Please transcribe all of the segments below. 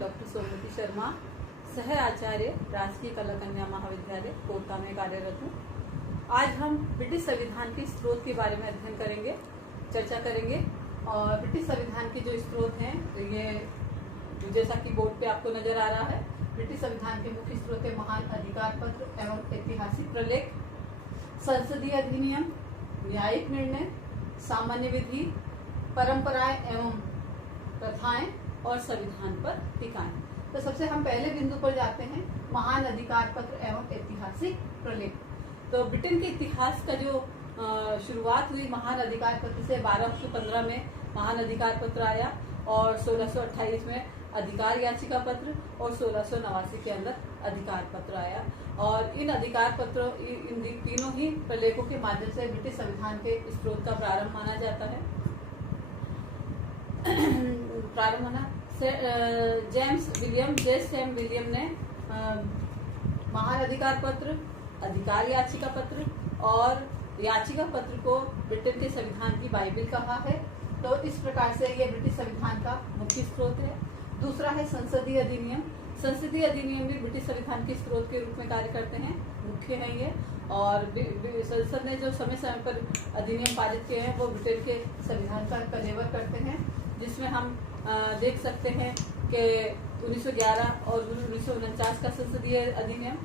Doctor सोमवती शर्मा, सह आचार्य राजकीय कला कन्या महाविद्यालय कोटा में कार्यरत हूँ। आज हम ब्रिटिश संविधान के स्रोत के बारे में अध्ययन करेंगे, चर्चा करेंगे। और ब्रिटिश संविधान के जो स्रोत हैं, ये जैसा कि बोर्ड पे आपको नजर आ रहा है, ब्रिटिश संविधान के मुख्य स्रोत है महान अधिकार पत्र एवं ऐतिहासिक प्रलेख, संसदीय अधिनियम, न्यायिक निर्णय, सामान्य विधि, परंपराएं एवं प्रथाएं और संविधान पर टीकाएं। तो सबसे हम पहले बिंदु पर जाते हैं, महान अधिकार पत्र एवं ऐतिहासिक प्रलेख। तो ब्रिटेन के इतिहास का जो शुरुआत हुई महान अधिकार पत्र से 1215 में महान अधिकार पत्र आया और 1628 में अधिकार याचिका पत्र और 1689 के अंदर अधिकार पत्र आया। और इन अधिकार पत्रों, इन तीनों ही प्रलेखों के माध्यम से ब्रिटिश संविधान के स्रोत का प्रारंभ माना जाता है। जेम्स एम विलियम ने महान अधिकार पत्र, अधिकार याचिका पत्र और याचिका पत्र को ब्रिटेन के संविधान की बाइबिल कहा है। तो इस प्रकार से ये ब्रिटिश संविधान का मुख्य स्रोत है। दूसरा है संसदीय अधिनियम। संसदीय अधिनियम भी ब्रिटिश संविधान के स्रोत के रूप में कार्य करते हैं, मुख्य है ये। और संसद ने जो समय समय पर अधिनियम पारित किए हैं वो ब्रिटेन के संविधान का कलेवर करते हैं, जिसमें हम देख सकते हैं कि 1911 और 1949 का संसदीय अधिनियम,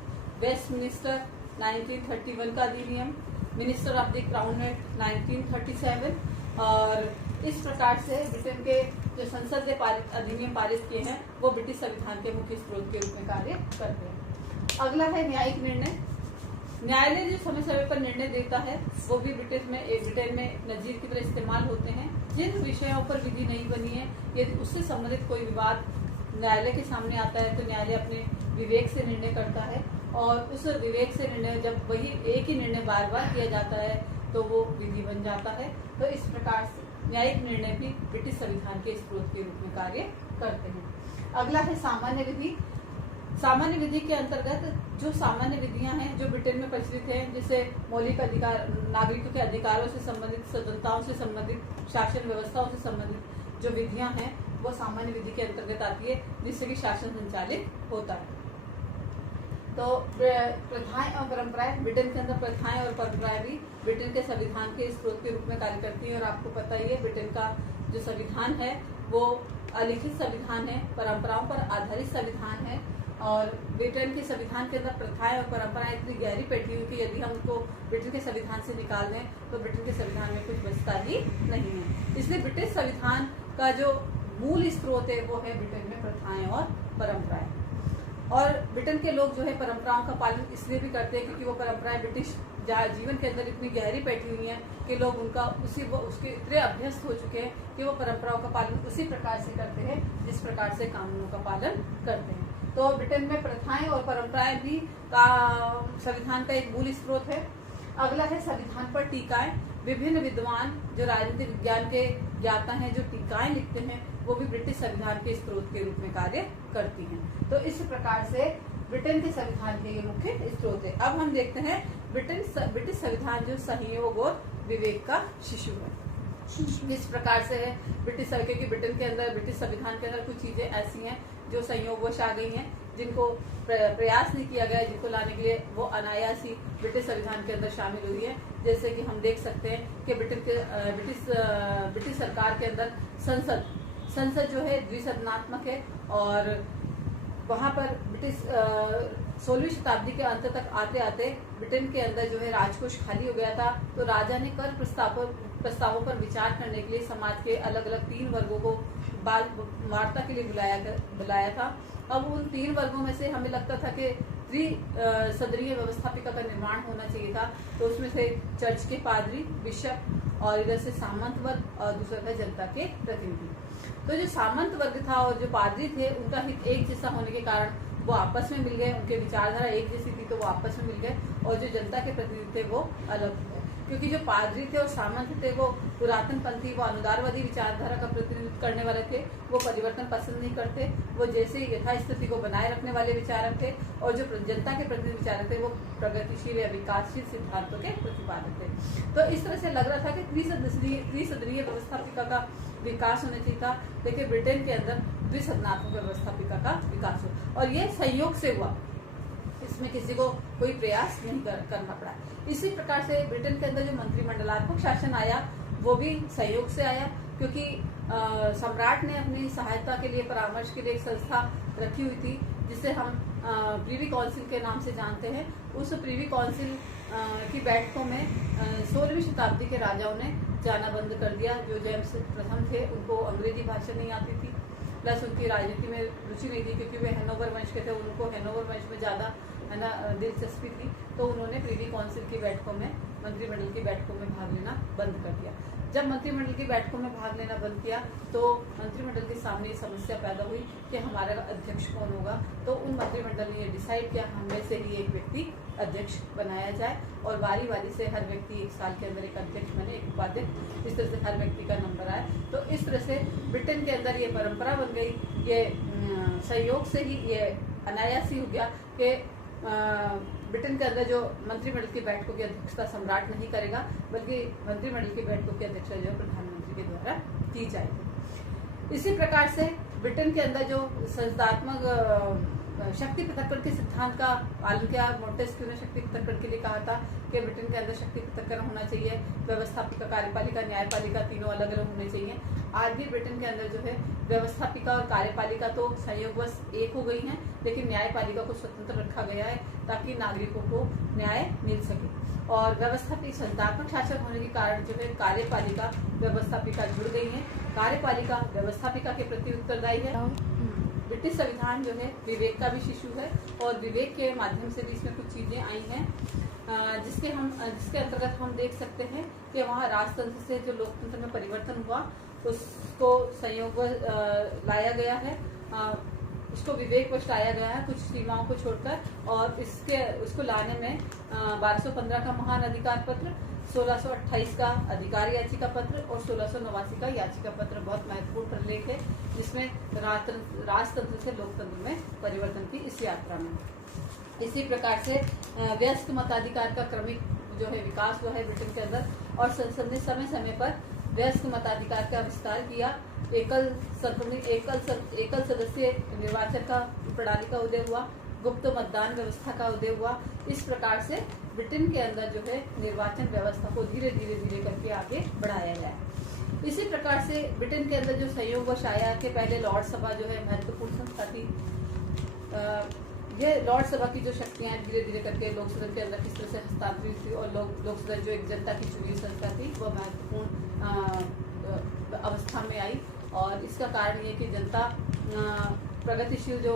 वेस्टमिनिस्टर 1931 का अधिनियम, minister of the crown act 1937। और इस प्रकार से ब्रिटेन के जो संसद ने अधिनियम पारित किए हैं वो ब्रिटिश संविधान के मुख्य स्रोत के रूप में कार्य करते हैं। अगला है न्यायिक निर्णय। न्यायालय जो समय समय पर निर्णय देता है वो भी ब्रिटेन में नजीर की तरह इस्तेमाल होते हैं। जिन विषयों पर विधि नहीं बनी है, यदि उससे संबंधित कोई विवाद न्यायालय के सामने आता है तो न्यायालय अपने विवेक से निर्णय करता है। और उस विवेक से निर्णय, जब वही एक ही निर्णय बार बार किया जाता है तो वो विधि बन जाता है। तो इस प्रकार से न्यायिक निर्णय भी ब्रिटिश संविधान के स्रोत के रूप में कार्य करते हैं। अगला है सामान्य विधि। सामान्य विधि के अंतर्गत जो सामान्य विधियां हैं जो ब्रिटेन में प्रचलित हैं, जैसे मौलिक अधिकार, नागरिकों के अधिकारों से संबंधित, स्वतंत्रताओं से संबंधित, शासन व्यवस्थाओं से संबंधित जो विधियां हैं वो सामान्य विधि के अंतर्गत आती है, जिससे कि शासन संचालित होता है। तो प्रथाएं और परंपराएं, ब्रिटेन के अंदर प्रथाएं और परंपराएं भी ब्रिटेन के संविधान के स्रोत के रूप में कार्य करती है। और आपको पता ही है, ब्रिटेन का जो संविधान है वो अलिखित संविधान है, परंपराओं पर आधारित संविधान है। और ब्रिटेन के संविधान के अंदर प्रथाएं और परंपराएं इतनी गहरी बैठी हुई कि यदि हम उनको ब्रिटेन के संविधान से निकाल दें तो ब्रिटेन के संविधान में कुछ बचता ही नहीं है। इसलिए ब्रिटिश संविधान का जो मूल स्रोत है वो है ब्रिटेन में प्रथाएं और परंपराएं। और ब्रिटेन के लोग जो है परंपराओं का पालन इसलिए भी करते हैं क्योंकि वो परंपराएं ब्रिटिश जीवन के अंदर इतनी गहरी बैठी हुई हैं कि लोग उनका उसके इतने अभ्यस्त हो चुके हैं कि वो परंपराओं का पालन उसी प्रकार से करते हैं जिस प्रकार से कानूनों का पालन करते हैं। तो ब्रिटेन में प्रथाएं और परंपराएं भी संविधान का एक मूल स्रोत है। अगला है संविधान पर टीकाएं। विभिन्न विद्वान जो राजनीतिक विज्ञान के ज्ञाता हैं जो टीकाएं लिखते हैं वो भी ब्रिटिश संविधान के स्रोत के रूप में कार्य करती हैं। तो इस प्रकार से ब्रिटेन के संविधान के ये मुख्य स्रोत है। अब हम देखते हैं ब्रिटिश संविधान जो सहयोग और विवेक का शिशु है, किस प्रकार से है ब्रिटिश ब्रिटेन के अंदर, ब्रिटिश संविधान के अंदर कुछ चीजें ऐसी हैं जो संयोगवश आ गई हैं, जिनको प्रयास नहीं किया गया, जिनको लाने के लिए वो अनायास ही ब्रिटिश संविधान के अंदर शामिल हुई है। जैसे कि हम देख सकते हैं कि ब्रिटिश सरकार के अंदर संसद जो है द्विसदनात्मक है। और वहां पर ब्रिटिश 16वीं शताब्दी के अंत तक आते आते ब्रिटेन के अंदर जो है राजकोष खाली हो गया था। तो राजा ने कर प्रस्तावों पर विचार करने के लिए समाज के अलग अलग 3 वर्गों को वार्ता के लिए बुलाया था। अब उन 3 वर्गों में से हमें लगता था कि त्रिसदनीय व्यवस्थापिका का निर्माण होना चाहिए था। तो उसमें से चर्च के पादरी, बिशप, और इधर से सामंत वर्ग और दूसरा था जनता के प्रतिनिधि। तो जो सामंत वर्ग था और जो पादरी थे उनका हित एक जैसा होने के कारण वो आपस में मिल गए, उनके विचारधारा एक जैसी थी तो वो आपस में मिल गए। और जो जनता के प्रतिनिधि थे वो अलग थे, क्योंकि जो पादरी थे और सामंत थे वो पुरातन पंथी, वो अनुदारवादी विचारधारा का प्रतिनिधित्व करने वाले थे। वो परिवर्तन पसंद नहीं करते, वो जैसे यथास्थिति को बनाए रखने वाले विचारक थे। और जो जनता के प्रतिनिधि विचारक थे वो प्रगतिशील या विकासशील सिद्धांतों के प्रतिपादक थे। तो इस तरह से लग रहा था कि त्रिसदनीय व्यवस्थापिका का विकास होना चाहिए था। लेकिन ब्रिटेन के अंदर द्विसदनात्मक व्यवस्थापिका का विकास हो। और ये संयोग से हुआ, इसमें किसी को कोई प्रयास नहीं करना पड़ा। इसी प्रकार से ब्रिटेन के अंदर जो मंत्रिमंडलात्मक शासन आया वो भी संयोग से आया, क्योंकि सम्राट ने अपनी सहायता के लिए, परामर्श के लिए एक संस्था रखी हुई थी जिसे हम प्रीवी काउंसिल के नाम से जानते हैं। उस प्रीवी काउंसिल की बैठकों में 16वीं शताब्दी के राजाओं ने जाना बंद कर दिया। जो जेम्स प्रथम थे उनको अंग्रेजी भाषा नहीं आती थी, प्लस उनकी राजनीति में रुचि नहीं थी, क्योंकि वे हैनोवर वंश के थे, उनको हैनोवर वंश में ज़्यादा है ना दिलचस्पी थी। तो उन्होंने प्रीवी काउंसिल की बैठकों में, मंत्रिमंडल की बैठकों में भाग लेना बंद कर दिया। जब मंत्रिमंडल की बैठकों में भाग लेना बंद किया तो मंत्रिमंडल के सामने ये समस्या पैदा हुई कि हमारा अध्यक्ष कौन होगा। तो उन मंत्रिमंडल ने ये डिसाइड किया हम में से ही एक व्यक्ति अध्यक्ष बनाया जाए, और बारी बारी से हर व्यक्ति 1 साल के अंदर एक अध्यक्ष बने, एक उपाध्यक्ष, इस तरह से हर व्यक्ति का नंबर आए। तो इस तरह से ब्रिटेन के अंदर ये परंपरा बन गई। ये संयोग से ही, ये अनायास ही हो गया कि ब्रिटेन के अंदर जो मंत्रिमंडल की बैठकों की अध्यक्षता सम्राट नहीं करेगा, बल्कि मंत्रिमंडल की बैठकों की अध्यक्षता जो प्रधानमंत्री के द्वारा की जाएगी। इसी प्रकार से ब्रिटेन के अंदर जो संस्थात्मक शक्ति पृथक्करण के सिद्धांत का पालन किया। मोंटेस्क्यू ने शक्ति पृथक्करण के लिए कहा था कि ब्रिटेन के अंदर शक्ति पृथक्करण होना चाहिए, व्यवस्थापिका, कार्यपालिका, न्यायपालिका तीनों अलग अलग होने चाहिए। आज भी ब्रिटेन के अंदर जो है व्यवस्थापिका और कार्यपालिका तो संयोगवश एक हो गई हैं, लेकिन न्यायपालिका को स्वतंत्र रखा गया है ताकि नागरिकों को न्याय मिल सके। और व्यवस्थापिका संस्थात्मक शासन होने के कारण जो है कार्यपालिका व्यवस्थापिका जुड़ गई है। कार्यपालिका व्यवस्थापिका के प्रति उत्तरदायी है। ब्रिटिश संविधान जो है विवेक का भी शिशु है, और विवेक के माध्यम से भी इसमें कुछ चीजें आई हैं जिसके अंतर्गत हम देख सकते हैं कि वहाँ राजतंत्र से जो लोकतंत्र में परिवर्तन हुआ उसको संयोग लाया गया है, उसको विवेकवश लाया गया है कुछ सीमाओं को छोड़कर। और उसको लाने में 1215 का महान अधिकार पत्र, 1628 का अधिकार याचिका पत्र और 1689 का याचिका पत्र बहुत महत्वपूर्ण प्रलेख है, जिसमें राजतंत्र से लोकतंत्र में परिवर्तन की इस यात्रा में। इसी प्रकार से वयस्क मताधिकार का क्रमिक जो है विकास हुआ है ब्रिटेन के अंदर, और संसद ने समय समय पर वयस्क मताधिकार का विस्तार किया। एकल सदस्य निर्वाचन का प्रणाली का उदय हुआ, गुप्त मतदान व्यवस्था का उदय हुआ। इस प्रकार से ब्रिटेन के अंदर जो है निर्वाचन व्यवस्था को धीरे धीरे करके आगे बढ़ाया गया। इसी प्रकार से ब्रिटेन के अंदर जो संयोगवश आया कि पहले लॉर्ड सभा जो है महत्वपूर्ण संस्था थी, ये लॉर्ड सभा की जो शक्तियां धीरे धीरे करके लोकसभा के अंदर किस तरह से हस्तांतरित हुई, और लोकसभा जो एक जनता की चुनी संस्था थी वह महत्वपूर्ण अवस्था में आई। और इसका कारण ये कि जनता प्रगतिशील जो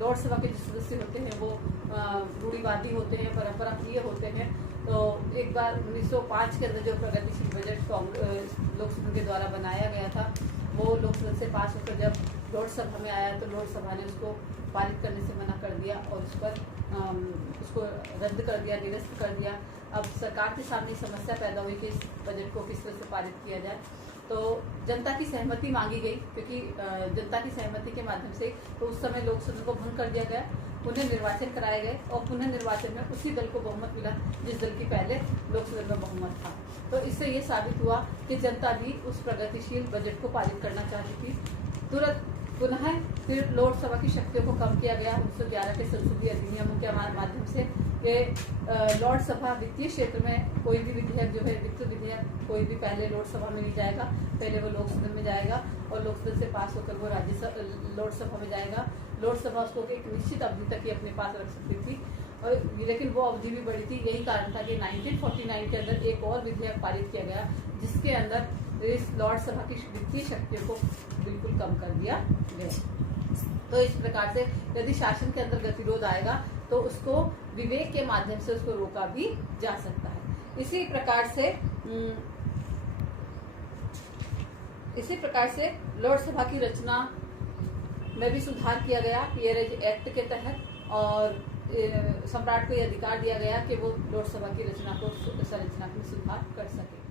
लॉर्ड सभा के जो सदस्य होते हैं वो रूढ़िवादी होते हैं, परंपरा प्रिय होते हैं। तो एक बार 1905 के अंदर जो प्रगतिशील बजट लोकसभा के द्वारा बनाया गया था वो लोकसभा से पास होकर जब लॉर्ड सभा में आया तो लॉर्ड सभा ने उसको पारित करने से मना कर दिया और उस पर उसको रद्द कर दिया, निरस्त कर दिया। अब सरकार के सामने समस्या पैदा हुई कि इस बजट को किस तरह से पारित किया जाए। तो जनता की सहमति मांगी गई, क्योंकि जनता की सहमति के माध्यम से तो उस समय लोकसभा को भंग कर दिया गया, पुनः निर्वाचन कराए गए और पुनः निर्वाचन में उसी दल को बहुमत मिला जिस दल की पहले लोकसभा में बहुमत था। तो इससे ये साबित हुआ कि जनता भी उस प्रगतिशील बजट को पारित करना चाहती थी। तुरंत पुनः फिर लॉर्ड सभा की शक्तियों को कम किया गया 1911 के संसदीय अधिनियमों के माध्यम से कि लॉर्ड सभा वित्तीय क्षेत्र में कोई भी विधेयक जो है वित्त विधेयक कोई भी पहले लॉर्ड सभा में नहीं जाएगा, पहले वो लोकसभा में जाएगा और लोकसभा से पास होकर वो लॉर्ड सभा में जाएगा। लॉर्ड सभा उसको एक निश्चित अवधि तक ही अपने पास रख सकती थी, और लेकिन वो अवधि भी बड़ी थी। यही कारण था कि 1949 के अंदर एक और विधेयक पारित किया गया जिसके अंदर इस लॉर्ड सभा की वित्तीय शक्तियों को बिल्कुल कम कर दिया गया। तो इस प्रकार से यदि शासन के अंदर गतिरोध आएगा तो उसको विवेक के माध्यम से उसको रोका भी जा सकता है। इसी प्रकार से लॉर्ड सभा की रचना में भी सुधार किया गया पियरेज एक्ट के तहत, और सम्राट को यह अधिकार दिया गया कि वो लॉर्ड सभा की रचना को संरचना में सुधार कर सके।